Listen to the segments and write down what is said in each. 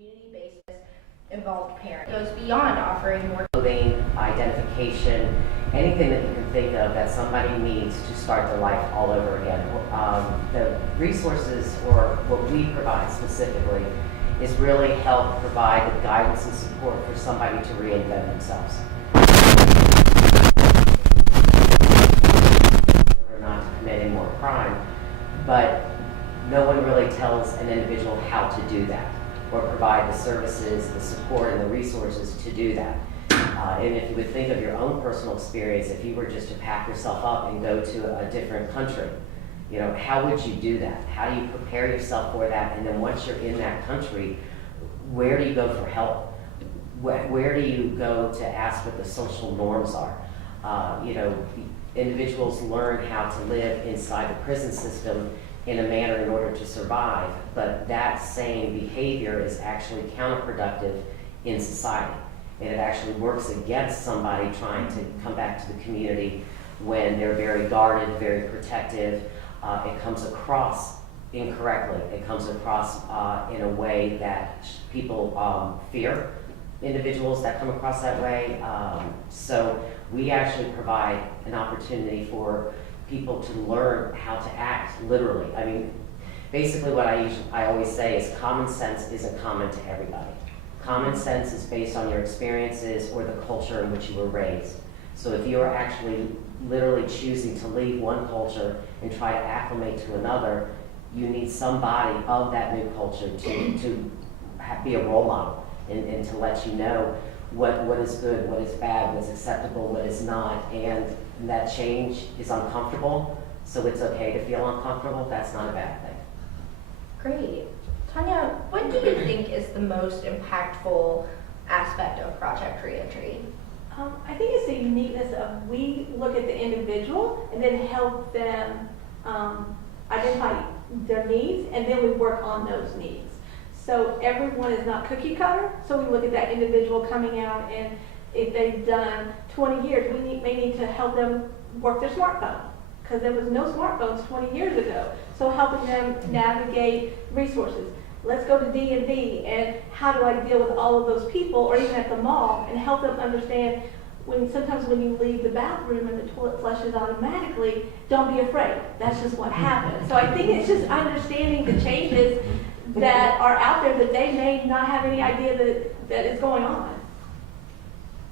community-based involved parents. It goes beyond offering more clothing, identification, anything that you can think of that somebody needs to start their life all over again. The resources, or what we provide specifically, is really help provide the guidance and support for somebody to reinvent themselves. Or not to commit any more crime, but no one really tells an individual how to do that, or provide the services, the support, and the resources to do that. And if you would think of your own personal experience, if you were just to pack yourself up and go to a different country, you know, how would you do that? How do you prepare yourself for that? And then once you're in that country, where do you go for help? Where do you go to ask what the social norms are? You know, individuals learn how to live inside the prison system in a manner in order to survive, but that same behavior is actually counterproductive in society. And it actually works against somebody trying to come back to the community when they're very guarded, very protective. It comes across incorrectly. It comes across in a way that people fear individuals that come across that way. So we actually provide an opportunity for people to learn how to act literally. I mean, basically what I always say is common sense isn't common to everybody. Common sense is based on your experiences or the culture in which you were raised. So if you are actually literally choosing to leave one culture and try to acclimate to another, you need somebody of that new culture to be a role model and to let you know what is good, what is bad, what's acceptable, what is not. And that change is uncomfortable, so it's okay to feel uncomfortable. That's not a bad thing. Great. Tanya, what do you think is the most impactful aspect of Project Reentry? I think it's the uniqueness of we look at the individual and then help them identify their needs, and then we work on those needs. So everyone is not cookie cutter, so we look at that individual coming out, and if they've done 20 years, we may need to help them work their smartphone, because there was no smartphones 20 years ago. So helping them navigate resources. Let's go to D&D, and how do I deal with all of those people, or even at the mall, and help them understand sometimes when you leave the bathroom and the toilet flushes automatically, don't be afraid. That's just what happens. So I think it's just understanding the changes that are out there that they may not have any idea that is going on.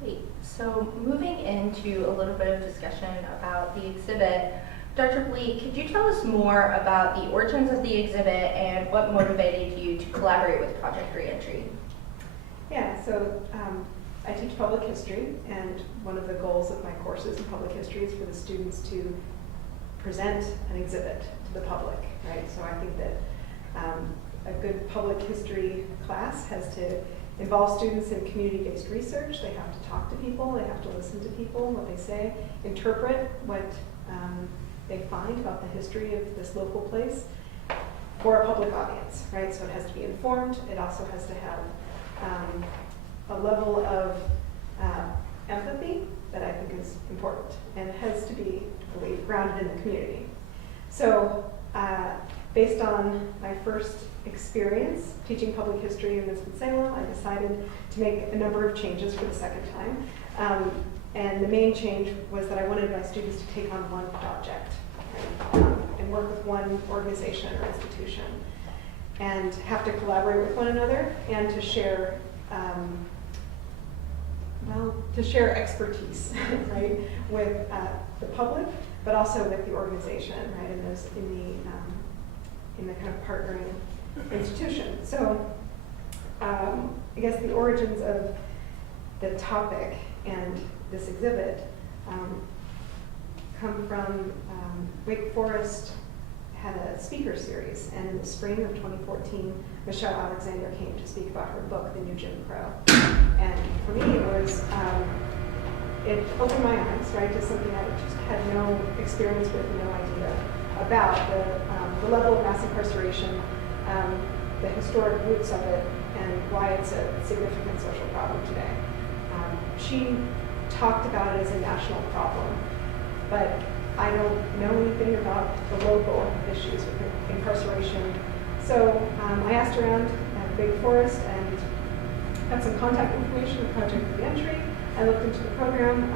Great. So moving into a little bit of discussion about the exhibit, Dr. Blee, could you tell us more about the origins of the exhibit and what motivated you to collaborate with Project Reentry? Yeah, so I teach public history, and one of the goals of my courses in public history is for the students to present an exhibit to the public, right? So I think that a good public history class has to involve students in community-based research. They have to talk to people, they have to listen to people, what they say, interpret what they find about the history of this local place for a public audience, right? So it has to be informed. It also has to have a level of empathy that I think is important, and it has to be, I believe, grounded in the community. So based on my first experience teaching public history in Winston-Salem, I decided to make a number of changes for the second time. And the main change was that I wanted my students to take on one project and work with one organization or institution and have to collaborate with one another and to share expertise, right, with the public, but also with the organization, right, in the kind of partnering institution. So I guess the origins of the topic and this exhibit come from Wake Forest had a speaker series, and in the spring of 2014, Michelle Alexander came to speak about her book, The New Jim Crow. And for me, it opened my eyes, right, to something I just had no experience with, no idea about, the level of mass incarceration, the historic roots of it, and why it's a significant social problem today. She talked about it as a national problem, but I don't know anything about the local issues with incarceration. So I asked around big forest and got some contact information of Project Reentry. I looked into the program,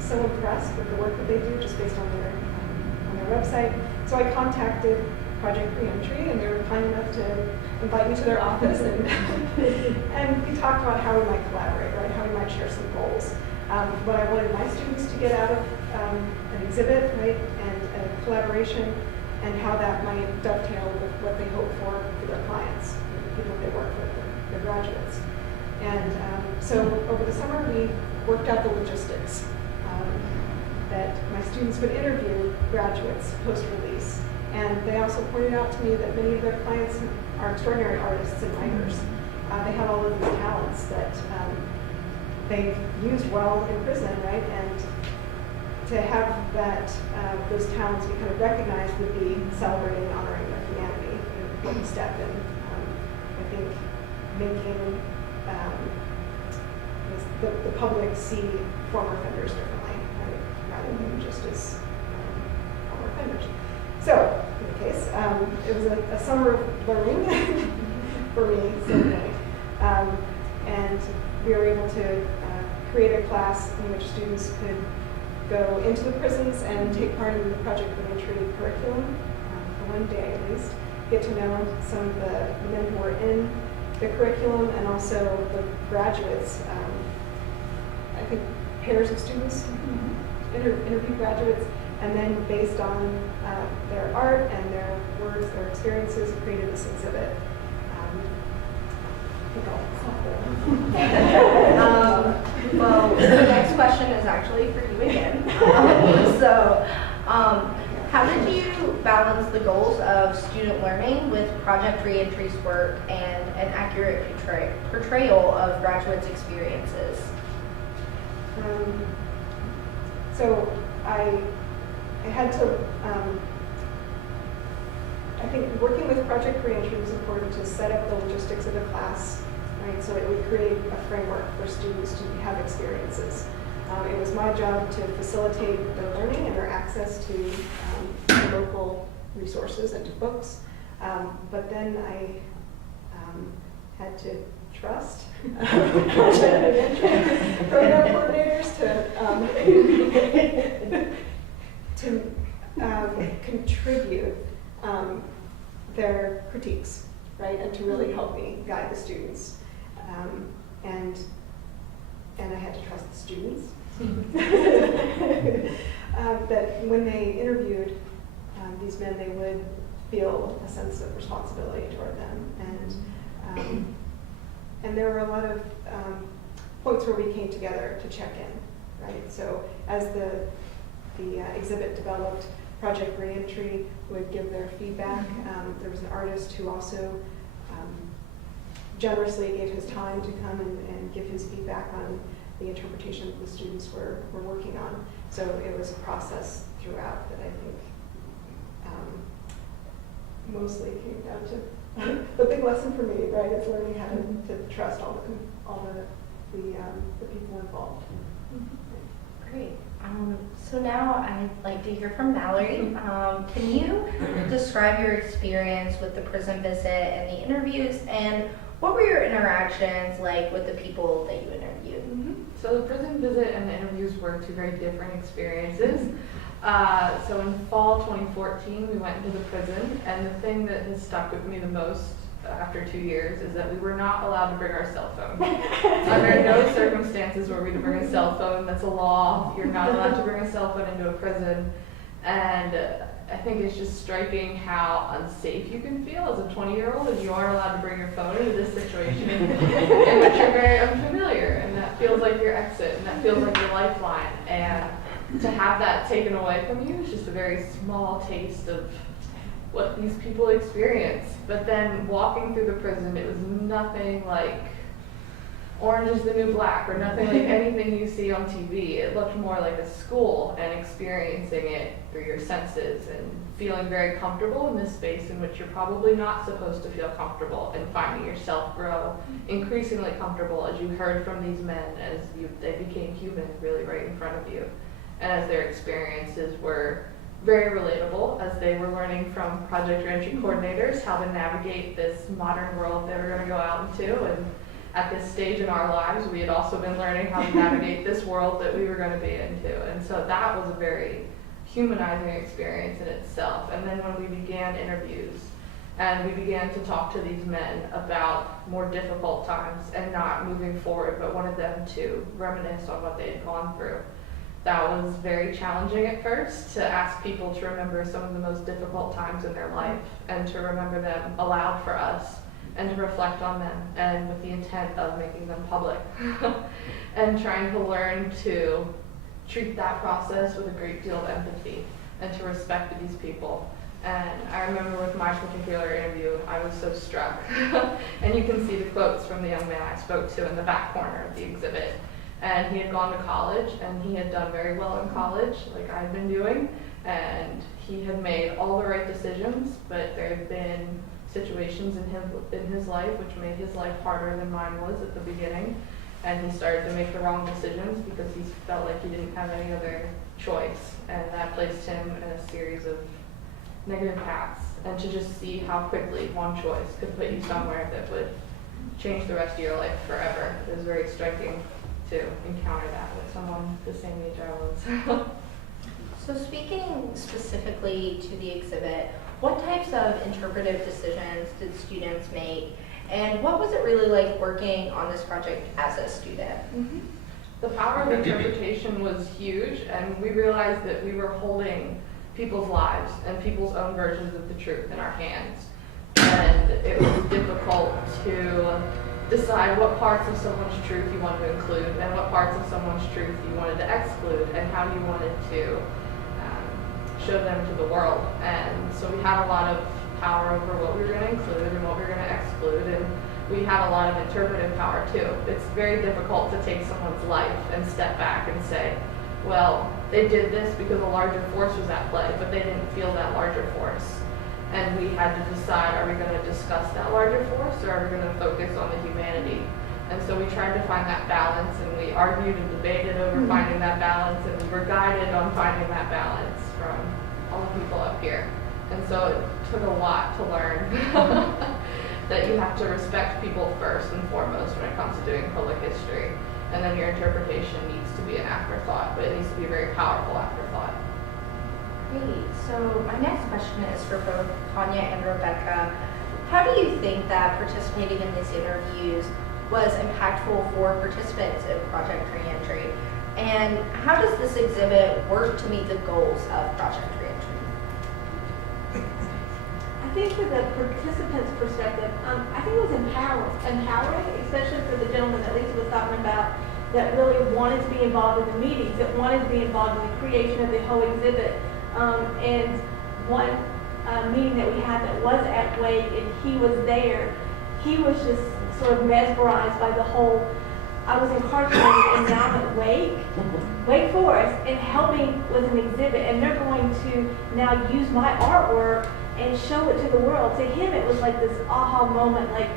so impressed with the work that they do just based on their website. So I contacted Project Reentry, and they were kind enough to invite me to their office, and we talked about how we might collaborate, right? How we might share some goals. What I wanted my students to get out of an exhibit, right, and a collaboration, and how that might dovetail with what they hope for their clients, the people they work with, their graduates. And so over the summer, we worked out the logistics that my students would interview graduates post-release. And they also pointed out to me that many of their clients are extraordinary artists and writers. They have all of these talents that they've used well in prison, right? And to have that those talents be kind of recognized would be celebrating and honoring their humanity. An important step in, I think, making the public see former offenders differently, right? Rather than just as former offenders. So, in the case, it was a summer of learning for me, certainly. And we were able to create a class in which students could go into the prisons and take part in the Project Reentry curriculum for one day at least, get to know some of the men who were in the curriculum and also the graduates. I think pairs of students interview graduates, and then based on their art and their words, their experiences, created this exhibit. I think I'll stop there. Well, the next question is actually for you again. How did you balance the goals of student learning with Project Reentry's work and an accurate portrayal of graduates' experiences? So I had to, I think working with Project Reentry was important to set up the logistics of the class, right? So it would create a framework for students to have experiences. It was my job to facilitate their learning and their access to local resources and to books. But then I had to trust program coordinators to contribute their critiques, right, and to really help me guide the students. And I had to trust the students that when they interviewed these men, they would feel a sense of responsibility toward them. And there were a lot of points where we came together to check in, right? So as the exhibit developed, Project Reentry would give their feedback. There was an artist who also generously gave his time to come and give his feedback on the interpretation that the students were working on. So it was a process throughout that I think mostly came down to the big lesson for me, right, is learning how to trust all the people involved. Great. So now I'd like to hear from Mallory. Can you describe your experience with the prison visit and the interviews, and what were your interactions like with the people that you interviewed? So the prison visit and the interviews were two very different experiences. So in fall 2014, we went into the prison, and the thing that has stuck with me the most after 2 years is that we were not allowed to bring our cell phone. Under no circumstances were we to bring a cell phone. That's a law. You're not allowed to bring a cell phone into a prison. And I think it's just striking how unsafe you can feel as a 20-year-old if you aren't allowed to bring your phone into this situation in which you're very unfamiliar, and that feels like your exit, and that feels like your lifeline. And to have that taken away from you is just a very small taste of what these people experience. But then walking through the prison, it was nothing like Orange is the New Black, or nothing like anything you see on TV. It looked more like a school, and experiencing it through your senses and feeling very comfortable in this space in which you're probably not supposed to feel comfortable, and finding yourself grow increasingly comfortable as you heard from these men as they became human really right in front of you, and as their experiences were very relatable as they were learning from project reentry coordinators how to navigate this modern world they were going to go out into. And at this stage in our lives, we had also been learning how to navigate this world that we were going to be into. And so that was a very humanizing experience in itself. And then when we began interviews and we began to talk to these men about more difficult times and not moving forward, but wanted them to reminisce on what they had gone through. That was very challenging at first, to ask people to remember some of the most difficult times in their life and to remember them aloud for us and to reflect on them, and with the intent of making them public and trying to learn to treat that process with a great deal of empathy and to respect these people. And I remember with my particular interview, I was so struck. And you can see the quotes from the young man I spoke to in the back corner of the exhibit. And he had gone to college, and he had done very well in college, like I'd been doing. And he had made all the right decisions, but there had been situations in his life which made his life harder than mine was at the beginning. And he started to make the wrong decisions because he felt like he didn't have any other choice. And that placed him in a series of negative paths. And to just see how quickly one choice could put you somewhere that would change the rest of your life forever, it was very striking to encounter that with someone the same age I was. So speaking specifically to the exhibit, what types of interpretive decisions did students make, and what was it really like working on this project as a student? The power of interpretation was huge, and we realized that we were holding people's lives and people's own versions of the truth in our hands. And it was difficult to decide what parts of someone's truth you wanted to include and what parts of someone's truth you wanted to exclude, and how you wanted to show them to the world. And so we had a lot of power over what we were going to include and what we were going to exclude, and we had a lot of interpretive power too. It's very difficult to take someone's life and step back and say, well, they did this because a larger force was at play, but they didn't feel that larger force. And we had to decide, are we going to discuss that larger force, or are we going to focus on the humanity? And so we tried to find that balance, and we argued and debated over finding that balance, and we were guided on finding that balance from all the people up here. And so it took a lot to learn that you have to respect people first and foremost when it comes to doing public history. And then your interpretation needs to be an afterthought, but it needs to be a very powerful afterthought. Great. So my next question is for both Tanya and Rebecca. How do you think that participating in these interviews was impactful for participants in Project Reentry? And how does this exhibit work to meet the goals of Project Reentry? I think for the participants' perspective, I think it was empowering, especially for the gentleman that Lisa was talking about, that really wanted to be involved in the meetings, that wanted to be involved in the creation of the whole exhibit. And one meeting that we had that was at Wake, and he was there, he was just sort of mesmerized by the whole. I was incarcerated, and now I'm at Wake Forest, and helping with an exhibit, and they're going to now use my artwork and show it to the world. To him, it was like this aha moment, like,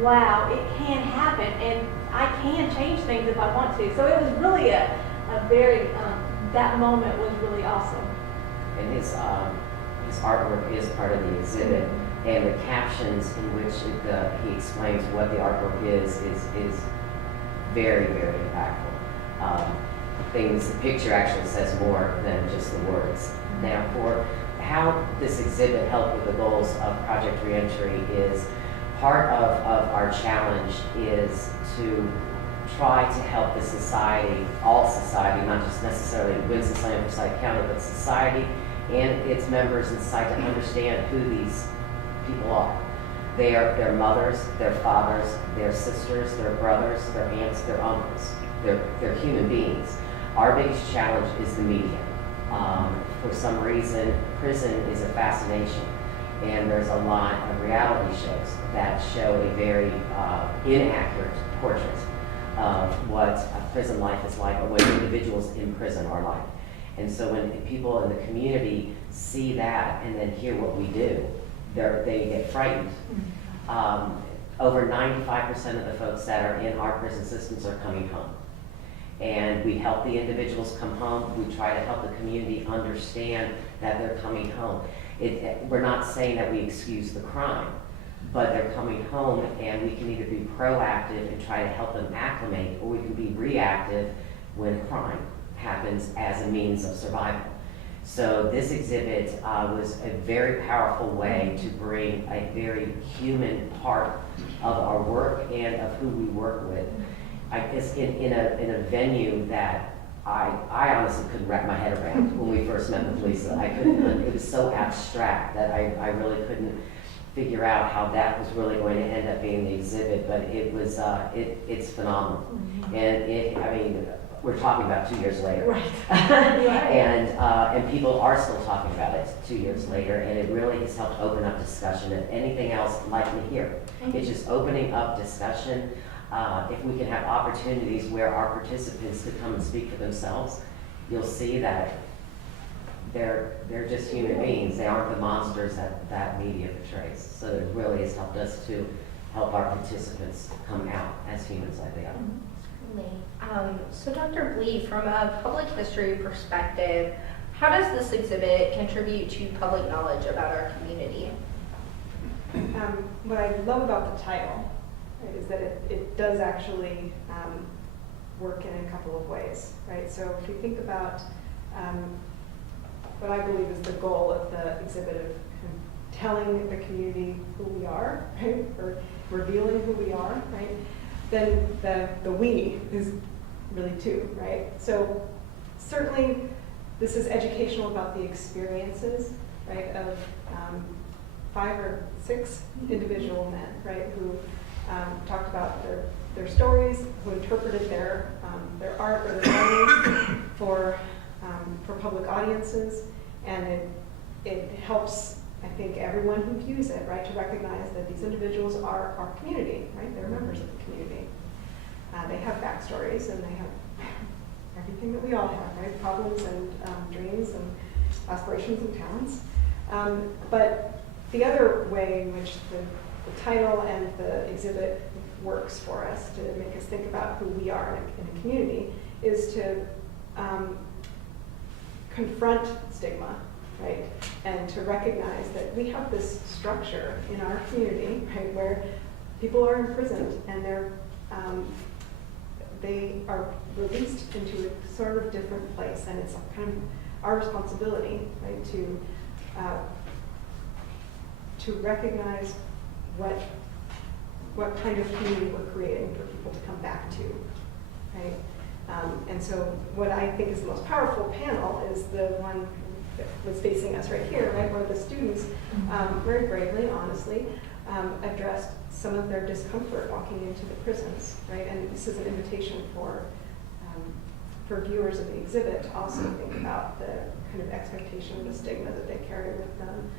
wow, it can happen, and I can change things if I want to. So it was really a very, that moment was really awesome. And his artwork is part of the exhibit, and the captions in which he explains what the artwork is very, very impactful. The picture actually says more than just the words. Now, for how this exhibit helped with the goals of Project Reentry is part of our challenge is to try to help the society, all society, not just necessarily Winston-Salem or Forsyth County, but society and its members and society to understand who these people are. They are their mothers, their fathers, their sisters, their brothers, their aunts, their uncles. They're human beings. Our biggest challenge is the media. For some reason, prison is a fascination, and there's a lot of reality shows that show a very inaccurate portrait of what a prison life is like, or what individuals in prison are like. And so when people in the community see that and then hear what we do, they get frightened. Over 95% of the folks that are in our prison systems are coming home. And we help the individuals come home. We try to help the community understand that they're coming home. We're not saying that we excuse the crime, but they're coming home, and we can either be proactive and try to help them acclimate, or we can be reactive when crime happens as a means of survival. So this exhibit was a very powerful way to bring a very human part of our work and of who we work with. I guess in a venue that I honestly couldn't wrap my head around when we first met with Lisa. I couldn't, it was so abstract that I really couldn't figure out how that was really going to end up being the exhibit, but it was, it's phenomenal. And I mean, we're talking about 2 years later. Right. And people are still talking about it 2 years later, and it really has helped open up discussion. If anything else, like me here, it's just opening up discussion. If we can have opportunities where our participants could come and speak for themselves, you'll see that they're just human beings. They aren't the monsters that media portrays. So it really has helped us to help our participants come out as humans like they are. So Dr. Blee, from a public history perspective, how does this exhibit contribute to public knowledge about our community? What I love about the title, right, is that it does actually work in a couple of ways, right? So if you think about what I believe is the goal of the exhibit of telling the community who we are, right, or revealing who we are, right, then the we is really too, right? So certainly this is educational about the experiences, right, of 5 or 6 individual men, right, who talked about their stories, who interpreted their art or their writings for public audiences, and it helps, I think, everyone who views it, right, to recognize that these individuals are our community, right? They're members of the community. They have backstories, and they have everything that we all have, right? Problems and dreams and aspirations and talents. But the other way in which the title and the exhibit works for us to make us think about who we are in a community is to confront stigma, right? And to recognize that we have this structure in our community, right, where people are imprisoned and they are released into a sort of different place, and it's kind of our responsibility, right, to recognize what kind of community we're creating for people to come back to, right? And so what I think is the most powerful panel is the one that was facing us right here, right, where the students very bravely, honestly, addressed some of their discomfort walking into the prisons, right? And this is an invitation for viewers of the exhibit to also think about the kind of expectation, the stigma that they carry with them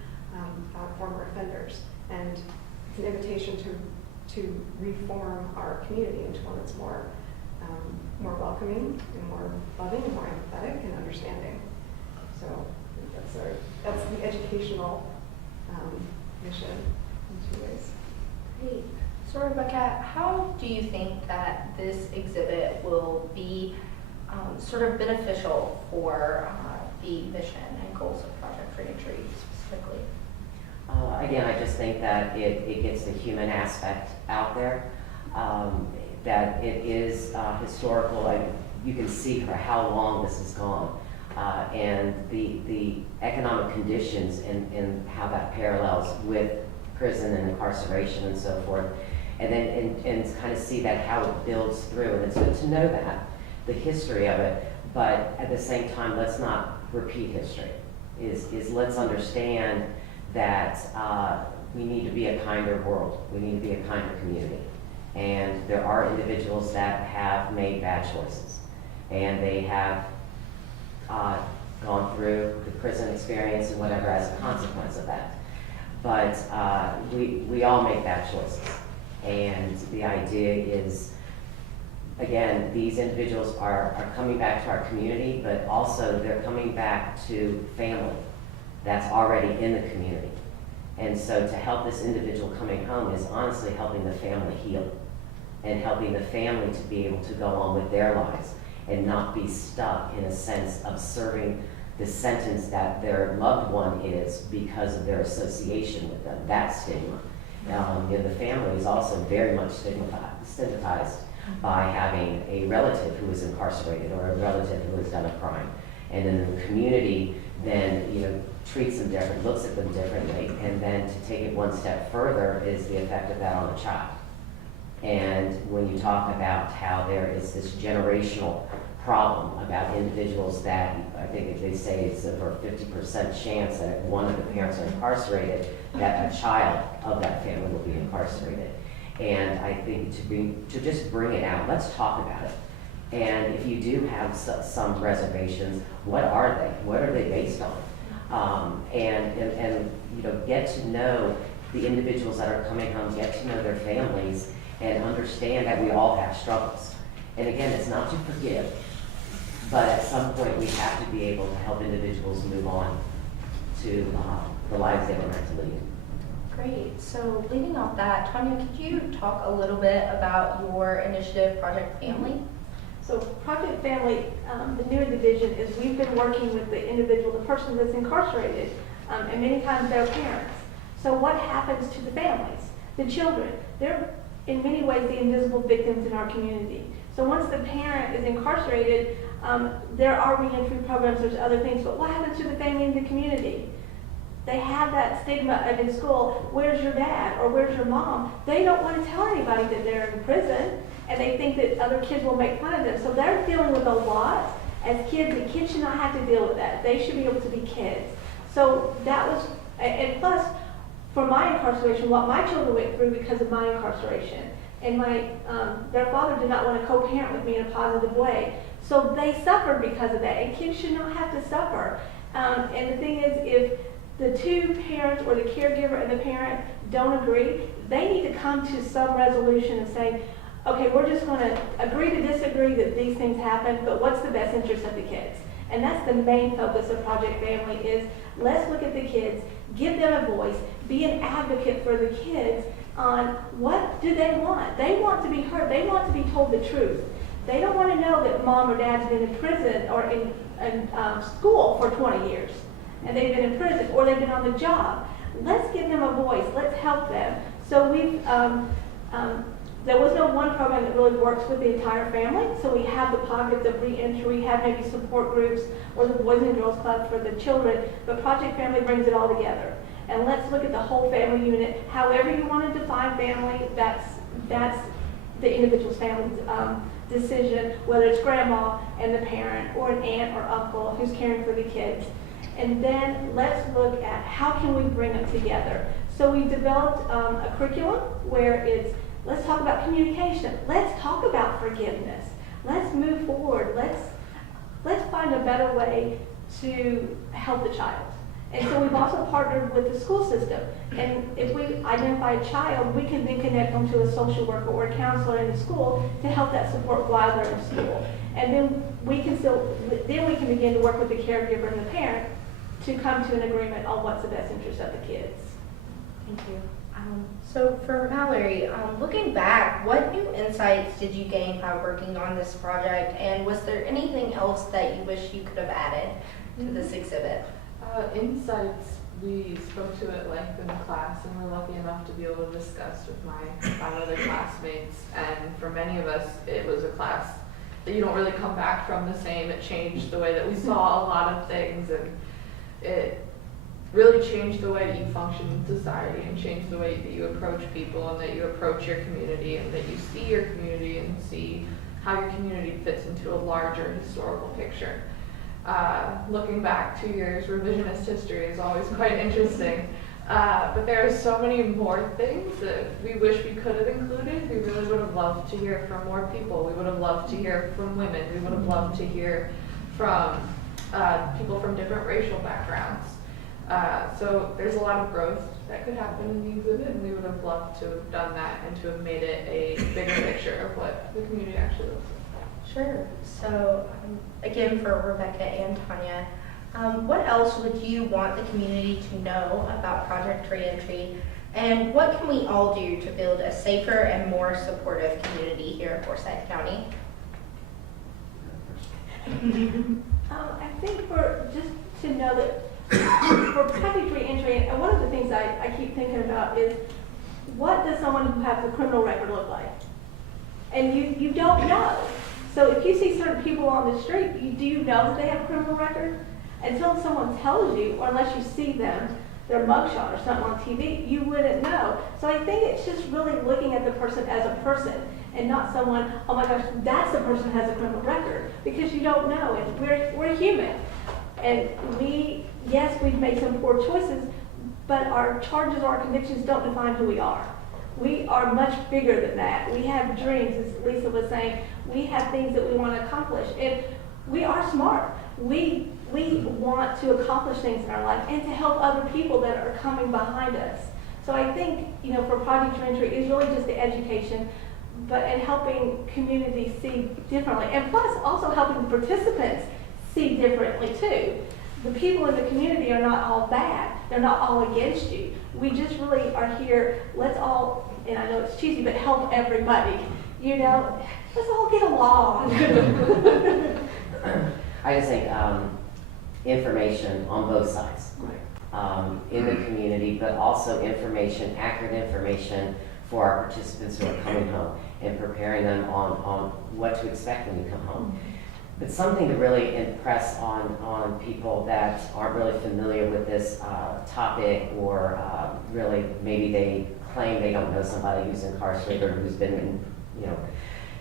about former offenders. And it's an invitation to reform our community into one that's more welcoming and more loving and more empathetic and understanding. So I think that's the educational mission in 2 ways. Great. So Rebecca, how do you think that this exhibit will be sort of beneficial for the mission and goals of Project Free and Tree specifically? Again, I just think that it gets the human aspect out there, that it is historical. You can see for how long this has gone, and the economic conditions and how that parallels with prison and incarceration and so forth, and then and kind of see that how it builds through. And it's good to know that, the history of it, but at the same time, let's not repeat history. Is let's understand that we need to be a kinder world. We need to be a kinder community. And there are individuals that have made bad choices, and they have gone through the prison experience and whatever as a consequence of that. But we all make bad choices. And the idea is, again, these individuals are coming back to our community, but also they're coming back to family that's already in the community. And so to help this individual coming home is honestly helping the family heal and helping the family to be able to go on with their lives and not be stuck in a sense of serving the sentence that their loved one is because of their association with them. That's stigma. The family is also very much stigmatized by having a relative who is incarcerated or a relative who has done a crime. And then the community then, treats them different, looks at them differently, and then to take it one step further is the effect of that on the child. And when you talk about how there is this generational problem about individuals that, I think they say it's over 50% chance that if one of the parents are incarcerated, that a child of that family will be incarcerated. And I think to just bring it out, let's talk about it. And if you do have some reservations, what are they? What are they based on? And get to know the individuals that are coming home, get to know their families, and understand that we all have struggles. And again, it's not to forgive, but at some point we have to be able to help individuals move on to the lives they were meant to lead. Great. So leading off that, Tanya, could you talk a little bit about your initiative, Project Family? So Project Family, the new division is we've been working with the individual, the person that's incarcerated, and many times their parents. So what happens to the families, the children? They're in many ways the invisible victims in our community. So once the parent is incarcerated, there are reentry programs, there's other things, but what happens to the family and the community? They have that stigma of in school, where's your dad or where's your mom? They don't want to tell anybody that they're in prison, and they think that other kids will make fun of them. So they're dealing with a lot as kids. The kids should not have to deal with that. They should be able to be kids. So that was, and plus, for my incarceration, what my children went through because of my incarceration. And their father did not want to co-parent with me in a positive way. So they suffered because of that, and kids should not have to suffer. And the thing is, if the two parents or the caregiver and the parent don't agree, they need to come to some resolution and say, okay, we're just going to agree to disagree that these things happen, but what's the best interest of the kids? And that's the main focus of Project Family is let's look at the kids, give them a voice, be an advocate for the kids on what do they want. They want to be heard. They want to be told the truth. They don't want to know that mom or dad's been in prison or in school for 20 years. And they've been in prison, or they've been on the job. Let's give them a voice. Let's help them. So there was no one program that really works with the entire family. So we have the pockets of re-entry, we have maybe support groups, or the Boys and Girls Club for the children. But Project Family brings it all together. And let's look at the whole family unit. However you want to define family, that's the individual's family's decision, whether it's grandma and the parent, or an aunt or uncle who's caring for the kids. And then let's look at how can we bring them together. So we developed a curriculum where it's, let's talk about communication. Let's talk about forgiveness. Let's move forward. Let's find a better way to help the child. And so we've also partnered with the school system. And if we identify a child, we can then connect them to a social worker or a counselor in the school to help that support while they're in school. And then we can begin to work with the caregiver and the parent to come to an agreement on what's the best interest of the kids. Thank you. So for Mallory, looking back, what new insights did you gain by working on this project, and was there anything else that you wish you could have added to this exhibit? Insights, we spoke to at length in class, and we're lucky enough to be able to discuss with my 5 other classmates. And for many of us, it was a class that you don't really come back from the same. It changed the way that we saw a lot of things, and it really changed the way that you function in society, and changed the way that you approach people, and that you approach your community, and that you see your community and see how your community fits into a larger historical picture. Looking back 2 years, revisionist history is always quite interesting. But there are so many more things that we wish we could have included. We really would have loved to hear from more people. We would have loved to hear from women. We would have loved to hear from people from different racial backgrounds. So there's a lot of growth that could happen in the exhibit, and we would have loved to have done that and to have made it a bigger picture of what the community actually looks like. Sure. So again, for Rebecca and Tanya, what else would you want the community to know about Project Reentry, and what can we all do to build a safer and more supportive community here in Forsyth County? I think for, just to know that for package reentry, and one of the things I keep thinking about is, what does someone who has a criminal record look like? And you don't know. So if you see certain people on the street, do you know that they have a criminal record? Until someone tells you, or unless you see them, their mugshot or something on TV, you wouldn't know. So I think it's just really looking at the person as a person and not someone, oh my gosh, that's the person who has a criminal record, because you don't know. And we're human. And yes, we've made some poor choices, but our charges or our convictions don't define who we are. We are much bigger than that. We have dreams, as Lisa was saying. We have things that we want to accomplish. And we are smart. We want to accomplish things in our life and to help other people that are coming behind us. So I think, for Project Reentry, it's really just the education, and helping communities see differently. And plus, also helping the participants see differently, too. The people in the community are not all bad. They're not all against you. We just really are here, let's all, and I know it's cheesy, but help everybody. Let's all get along. I just think information on both sides in the community, but also information, accurate information for our participants who are coming home and preparing them on what to expect when you come home. But something to really impress on people that aren't really familiar with this topic, or really maybe they claim they don't know somebody who's incarcerated or who's been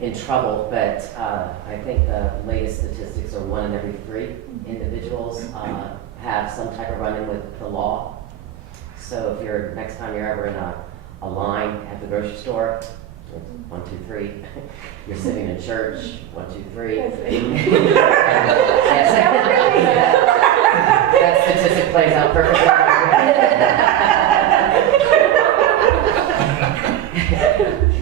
in trouble, but I think the latest statistics are 1 in every 3 individuals have some type of run-in with the law. So if next time you're ever in a line at the grocery store, 1, 2, 3. You're sitting in church, 1, 2, 3. That statistic plays out perfectly.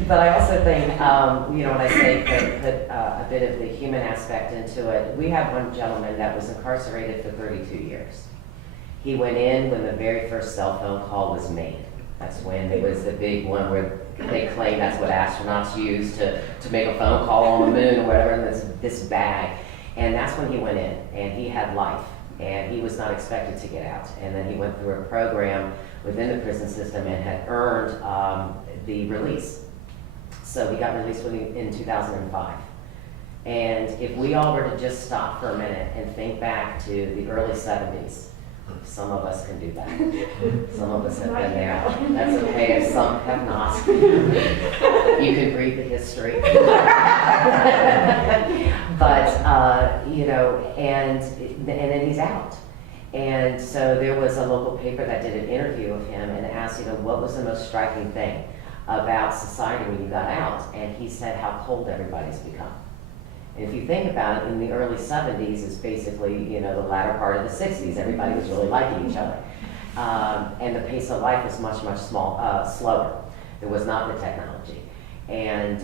But I also think, when I say put a bit of the human aspect into it, we have one gentleman that was incarcerated for 32 years. He went in when the very first cell phone call was made. That's when it was the big one where they claim that's what astronauts use to make a phone call on the moon or whatever, and this bag. And that's when he went in, and he had life, and he was not expected to get out. And then he went through a program within the prison system and had earned the release. So he got released in 2005. And if we all were to just stop for a minute and think back to the early 70s, some of us can do that. Some of us have been there. That's okay if some have not. You can read the history. But, and then he's out. And so there was a local paper that did an interview of him and asked, what was the most striking thing about society when you got out? And he said how cold everybody's become. And if you think about it, in the early 70s is basically, the latter part of the 60s. Everybody was really liking each other. And the pace of life was much, much slower. There was not the technology. And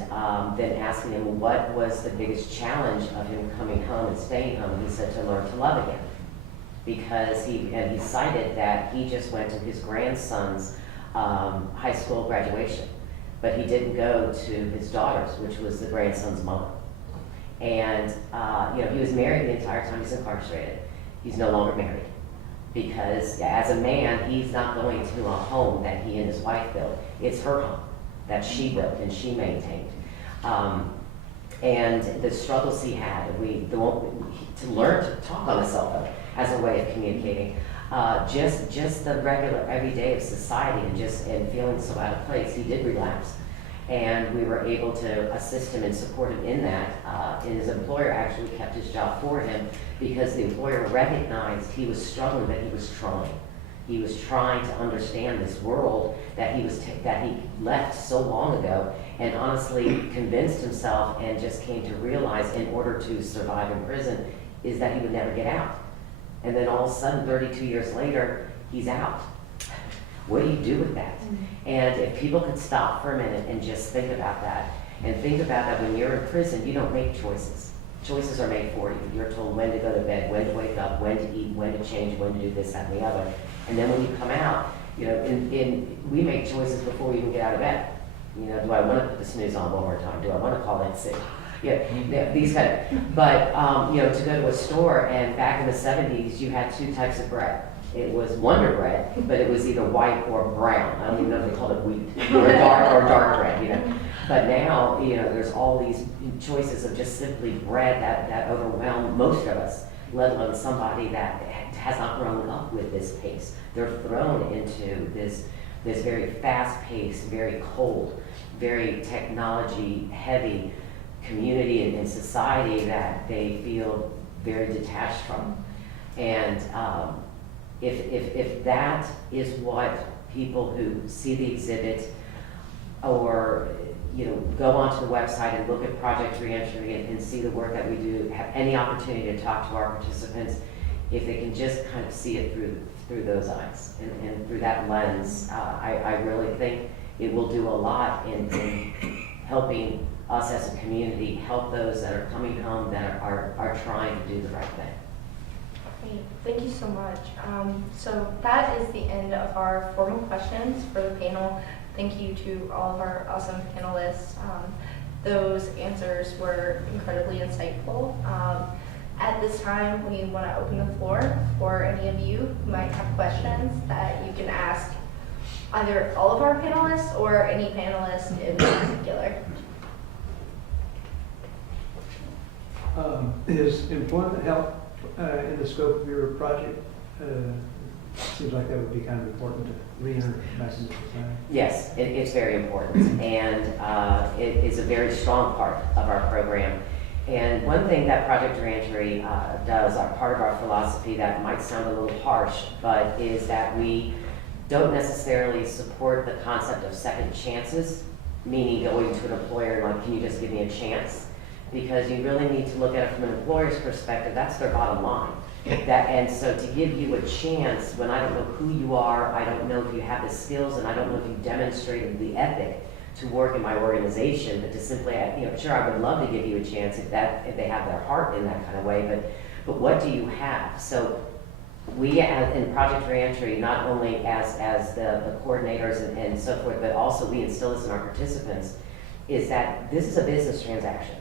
then asking him what was the biggest challenge of him coming home and staying home, and he said to learn to love again. Because he cited that he just went to his grandson's high school graduation, but he didn't go to his daughter's, which was the grandson's mom. And he was married the entire time he's incarcerated. He's no longer married because as a man, he's not going to a home that he and his wife built. It's her home that she built and she maintained. And the struggles he had, to learn to talk on a cell phone as a way of communicating, just the regular everyday of society and feeling so out of place, he did relapse. And we were able to assist him and support him in that. And his employer actually kept his job for him because the employer recognized he was struggling, but he was trying. He was trying to understand this world that he left so long ago, and honestly convinced himself and just came to realize in order to survive in prison is that he would never get out. And then all of a sudden, 32 years later, he's out. What do you do with that? And if people could stop for a minute and just think about that, and think about that when you're in prison, you don't make choices. Choices are made for you. You're told when to go to bed, when to wake up, when to eat, when to change, when to do this, that, and the other. And then when you come out, we make choices before we even get out of bed. Do I want to put the snooze on one more time? Do I want to call in sick? Yeah, these kind of, but, you know, to go to a store, and back in the 70s, you had two types of bread. It was Wonder Bread, but it was either white or brown. I don't even know if they called it wheat, or dark bread, you know. But now, you know, there's all these choices of just simply bread that overwhelm most of us, let alone somebody that has not grown up with this pace. They're thrown into this very fast-paced, very cold, very technology-heavy community and society that they feel very detached from. And if that is what people who see the exhibit or, you know, go onto the website and look at Project Reentry and see the work that we do, have any opportunity to talk to our participants, if they can just kind of see it through those eyes and through that lens, I really think it will do a lot in helping us as a community help those that are coming home that are trying to do the right thing. Great, thank you so much. So that is the end of our formal questions for the panel. Thank you to all of our awesome panelists. Those answers were incredibly insightful. At this time, we want to open the floor for any of you who might have questions that you can ask either all of our panelists or any panelist in particular. Is employment health in the scope of your project? Seems like that would be kind of important to re-enter back into society. Yes, it's very important, and it is a very strong part of our program. And one thing that Project Reentry does, part of our philosophy that might sound a little harsh, but is that we don't necessarily support the concept of second chances, meaning going to an employer and like, can you just give me a chance? Because you really need to look at it from an employer's perspective. That's their bottom line. And so to give you a chance when I don't know who you are, I don't know if you have the skills, and I don't know if you demonstrated the ethic to work in my organization, but to simply, you know, sure, I would love to give you a chance if they have their heart in that kind of way, but what do you have? So we in Project Reentry, not only as the coordinators and so forth, but also we instill this in our participants, is that this is a business transaction.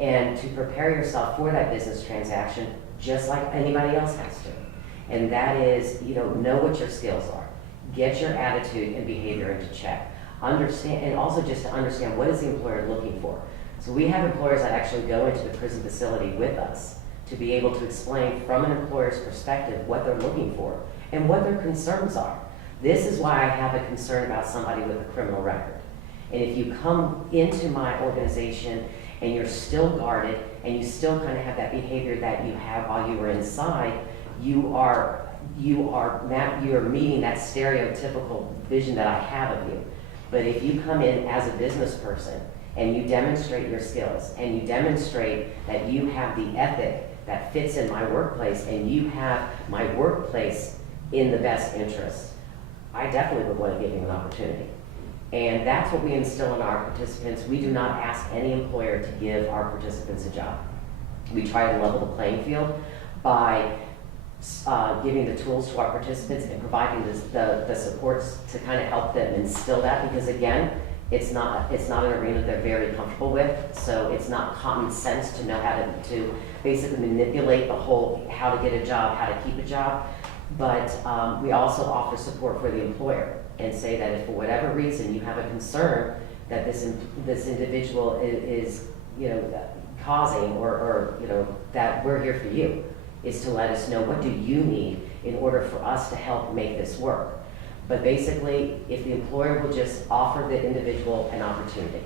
And to prepare yourself for that business transaction, just like anybody else has to. And that is, you know what your skills are. Get your attitude and behavior into check. Understand, and also just to understand what is the employer looking for. So we have employers that actually go into the prison facility with us to be able to explain from an employer's perspective what they're looking for and what their concerns are. This is why I have a concern about somebody with a criminal record. And if you come into my organization and you're still guarded and you still kind of have that behavior that you have while you were inside, you are meeting that stereotypical vision that I have of you. But if you come in as a business person and you demonstrate your skills and you demonstrate that you have the ethic that fits in my workplace and you have my workplace in the best interest, I definitely would want to give you an opportunity. And that's what we instill in our participants. We do not ask any employer to give our participants a job. We try to level the playing field by giving the tools to our participants and providing the supports to kind of help them instill that, because again, it's not an arena they're very comfortable with, so it's not common sense to know how to basically manipulate the whole how to get a job, how to keep a job. But we also offer support for the employer and say that if for whatever reason you have a concern that this individual is causing or that we're here for you, is to let us know what do you need in order for us to help make this work. But basically, if the employer will just offer the individual an opportunity,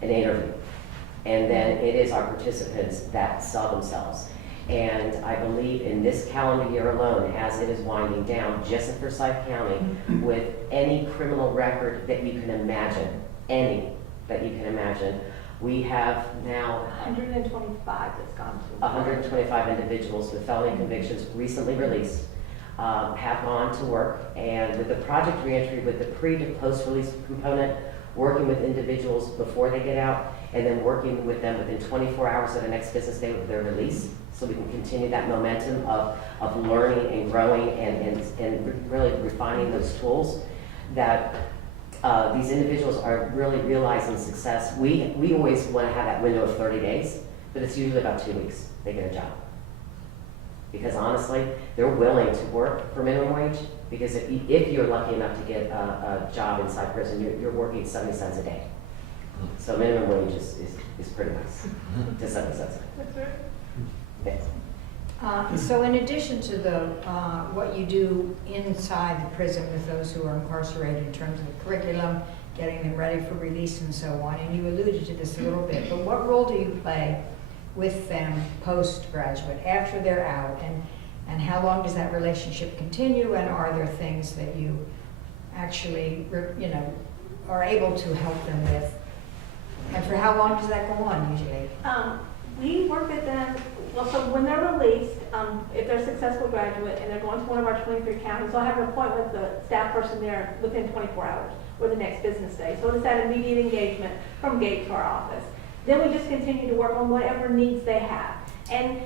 an interview, and then it is our participants that sell themselves. And I believe in this calendar year alone, as it is winding down, just in Forsyth County, with any criminal record that you can imagine, we have now 125 that's gone to 125 individuals with felony convictions recently released have gone to work, and with the Project Reentry, with the pre to post-release component, working with individuals before they get out, and then working with them within 24 hours of the next business day of their release, so we can continue that momentum of learning and growing and really refining those tools that these individuals are really realizing success. We always want to have that window of 30 days, but it's usually about 2 weeks they get a job. Because honestly, they're willing to work for minimum wage, because if you're lucky enough to get a job inside prison, you're working 70 cents a day. So minimum wage is pretty nice, to 70 cents a day. That's right. Yes. So in addition to the, what you do inside the prison with those who are incarcerated in terms of the curriculum, getting them ready for release and so on, and you alluded to this a little bit, but what role do you play with them postgraduate, after they're out, and how long does that relationship continue, and are there things that you actually, are able to help them with? And for how long does that go on usually? We work with them, well, so when they're released, if they're a successful graduate and they're going to one of our 23 counties, they'll have an appointment with the staff person there within 24 hours or the next business day. So it's that immediate engagement from gate to our office. Then we just continue to work on whatever needs they have. And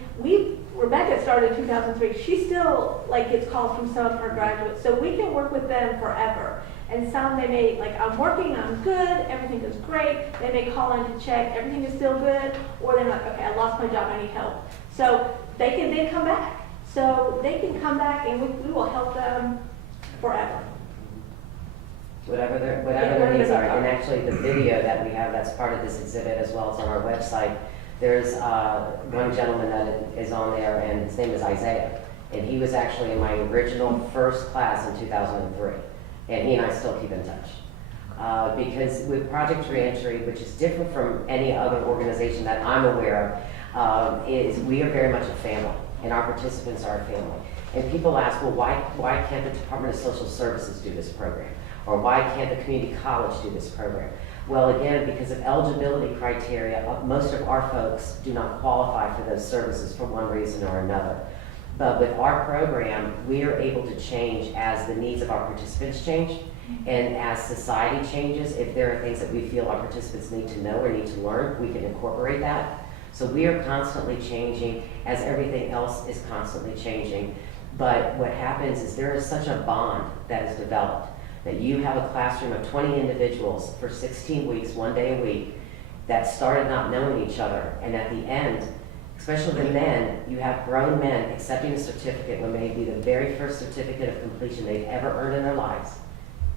Rebecca started in 2003. She still gets calls from some of her graduates. So we can work with them forever. And some they may, I'm working, I'm good, everything is great. They may call in to check, everything is still good. Or they're like, okay, I lost my job, I need help. So they can then come back. So they can come back and we will help them forever. Whatever their needs are. And actually the video that we have that's part of this exhibit as well as on our website, there's one gentleman that is on there and his name is Isaiah. And he was actually in my original first class in 2003. And he and I still keep in touch. Because with Project Reentry, which is different from any other organization that I'm aware of, is we are very much a family, and our participants are a family. And people ask, well, why can't the Department of Social Services do this program? Or why can't the community college do this program? Well, again, because of eligibility criteria, most of our folks do not qualify for those services for one reason or another. But with our program, we are able to change as the needs of our participants change, and as society changes. If there are things that we feel our participants need to know or need to learn, we can incorporate that. So we are constantly changing as everything else is constantly changing. But what happens is there is such a bond that is developed that you have a classroom of 20 individuals for 16 weeks, 1 day a week, that started not knowing each other, and at the end, especially the men, you have grown men accepting a certificate when maybe the very first certificate of completion they've ever earned in their lives.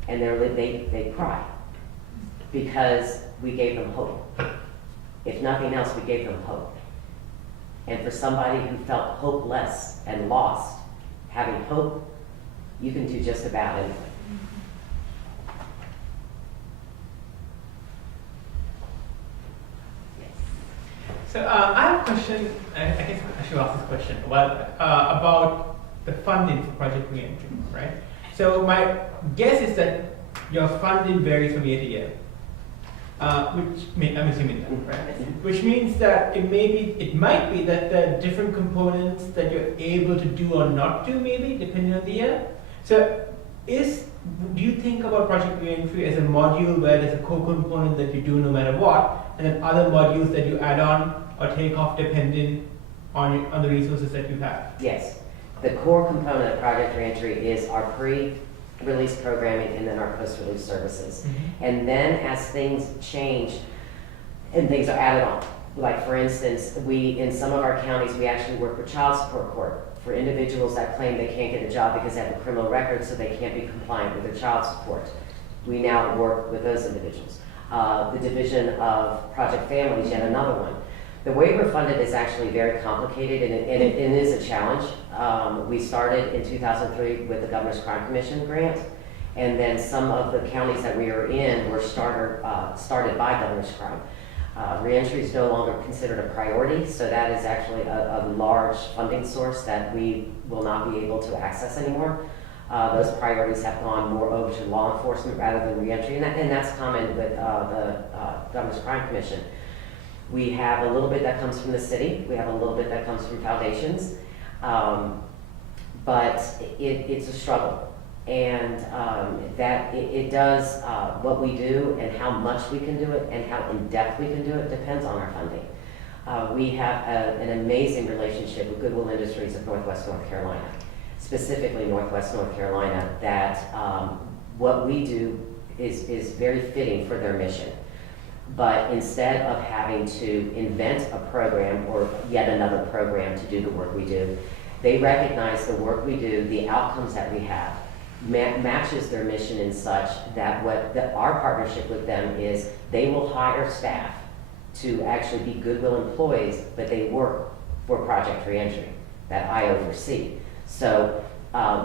And they cry because we gave them hope. If nothing else, we gave them hope. And for somebody who felt hopeless and lost, having hope, you can do just about anything. So I have a question, I guess I should ask this question, about the funding for Project Reentry, right? So my guess is that your funding varies from year to year, I'm assuming that, right? Which means that it might be that the different components that you're able to do or not do, maybe, depending on the year. So do you think about Project Reentry as a module where there's a core component that you do no matter what, and then other modules that you add on or take off depending on the resources that you have? Yes. The core component of Project Reentry is our pre-release programming and then our post-release services. Mm-hmm. And then as things change and things are added on, like for instance, in some of our counties, we actually work with child support court for individuals that claim they can't get a job because they have a criminal record, so they can't be compliant with their child support. We now work with those individuals. The Division of Project Family is yet another one. The way we're funded is actually very complicated, and it is a challenge. We started in 2003 with the Governor's Crime Commission grant, and then some of the counties that we are in were started by Governor's Crime. Reentry is no longer considered a priority, so that is actually a large funding source that we will not be able to access anymore. Those priorities have gone more over to law enforcement rather than reentry, and that's common with the Governor's Crime Commission. We have a little bit that comes from the city. We have a little bit that comes from foundations, but it's a struggle. And that it does what we do and how much we can do it and how in depth we can do it depends on our funding. We have an amazing relationship with Goodwill Industries of Northwest North Carolina, specifically Northwest North Carolina, that what we do is very fitting for their mission. But instead of having to invent a program or yet another program to do the work we do, they recognize the work we do, the outcomes that we have, matches their mission in such that our partnership with them is they will hire staff to actually be Goodwill employees, but they work for Project Reentry that I oversee. So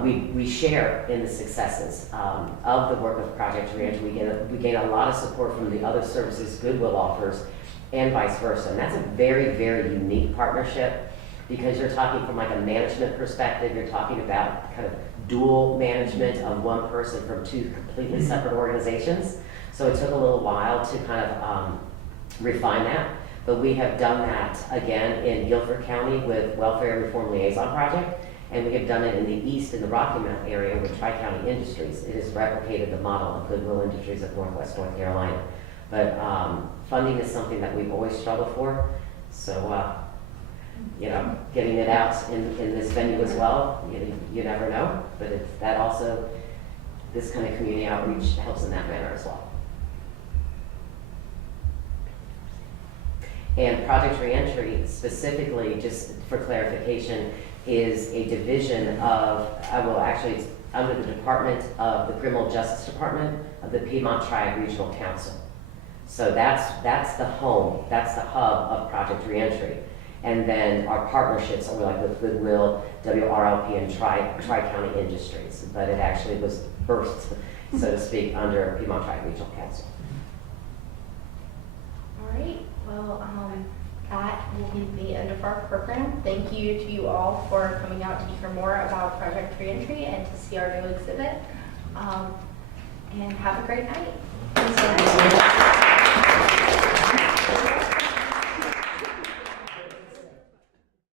we share in the successes of the work of Project Reentry. We gain a lot of support from the other services Goodwill offers and vice versa. And that's a very, very unique partnership because you're talking from like a management perspective, you're talking about kind of dual management of one person from two completely separate organizations. So it took a little while to kind of refine that. But we have done that again in Guilford County with Welfare Reform Liaison Project. And we have done it in the east, in the Rocky Mount area with Tri-County Industries. It has replicated the model of Goodwill Industries of Northwest North Carolina. But funding is something that we've always struggled for. So, getting it out in this venue as well, you never know. But that also, this kind of community outreach helps in that manner as well. And Project Reentry, specifically, just for clarification, is a division of, it's under the Department of the Criminal Justice Department of the Piedmont Triad Regional Council. So that's the home, that's the hub of Project Reentry. And then our partnerships are like with Goodwill, WRLP, and Tri-County Industries. But it actually was birthed, so to speak, under Piedmont Triad Regional Council. All right, well, that will be the end of our program. Thank you to you all for coming out to hear more about Project Reentry and to see our new exhibit. And have a great night.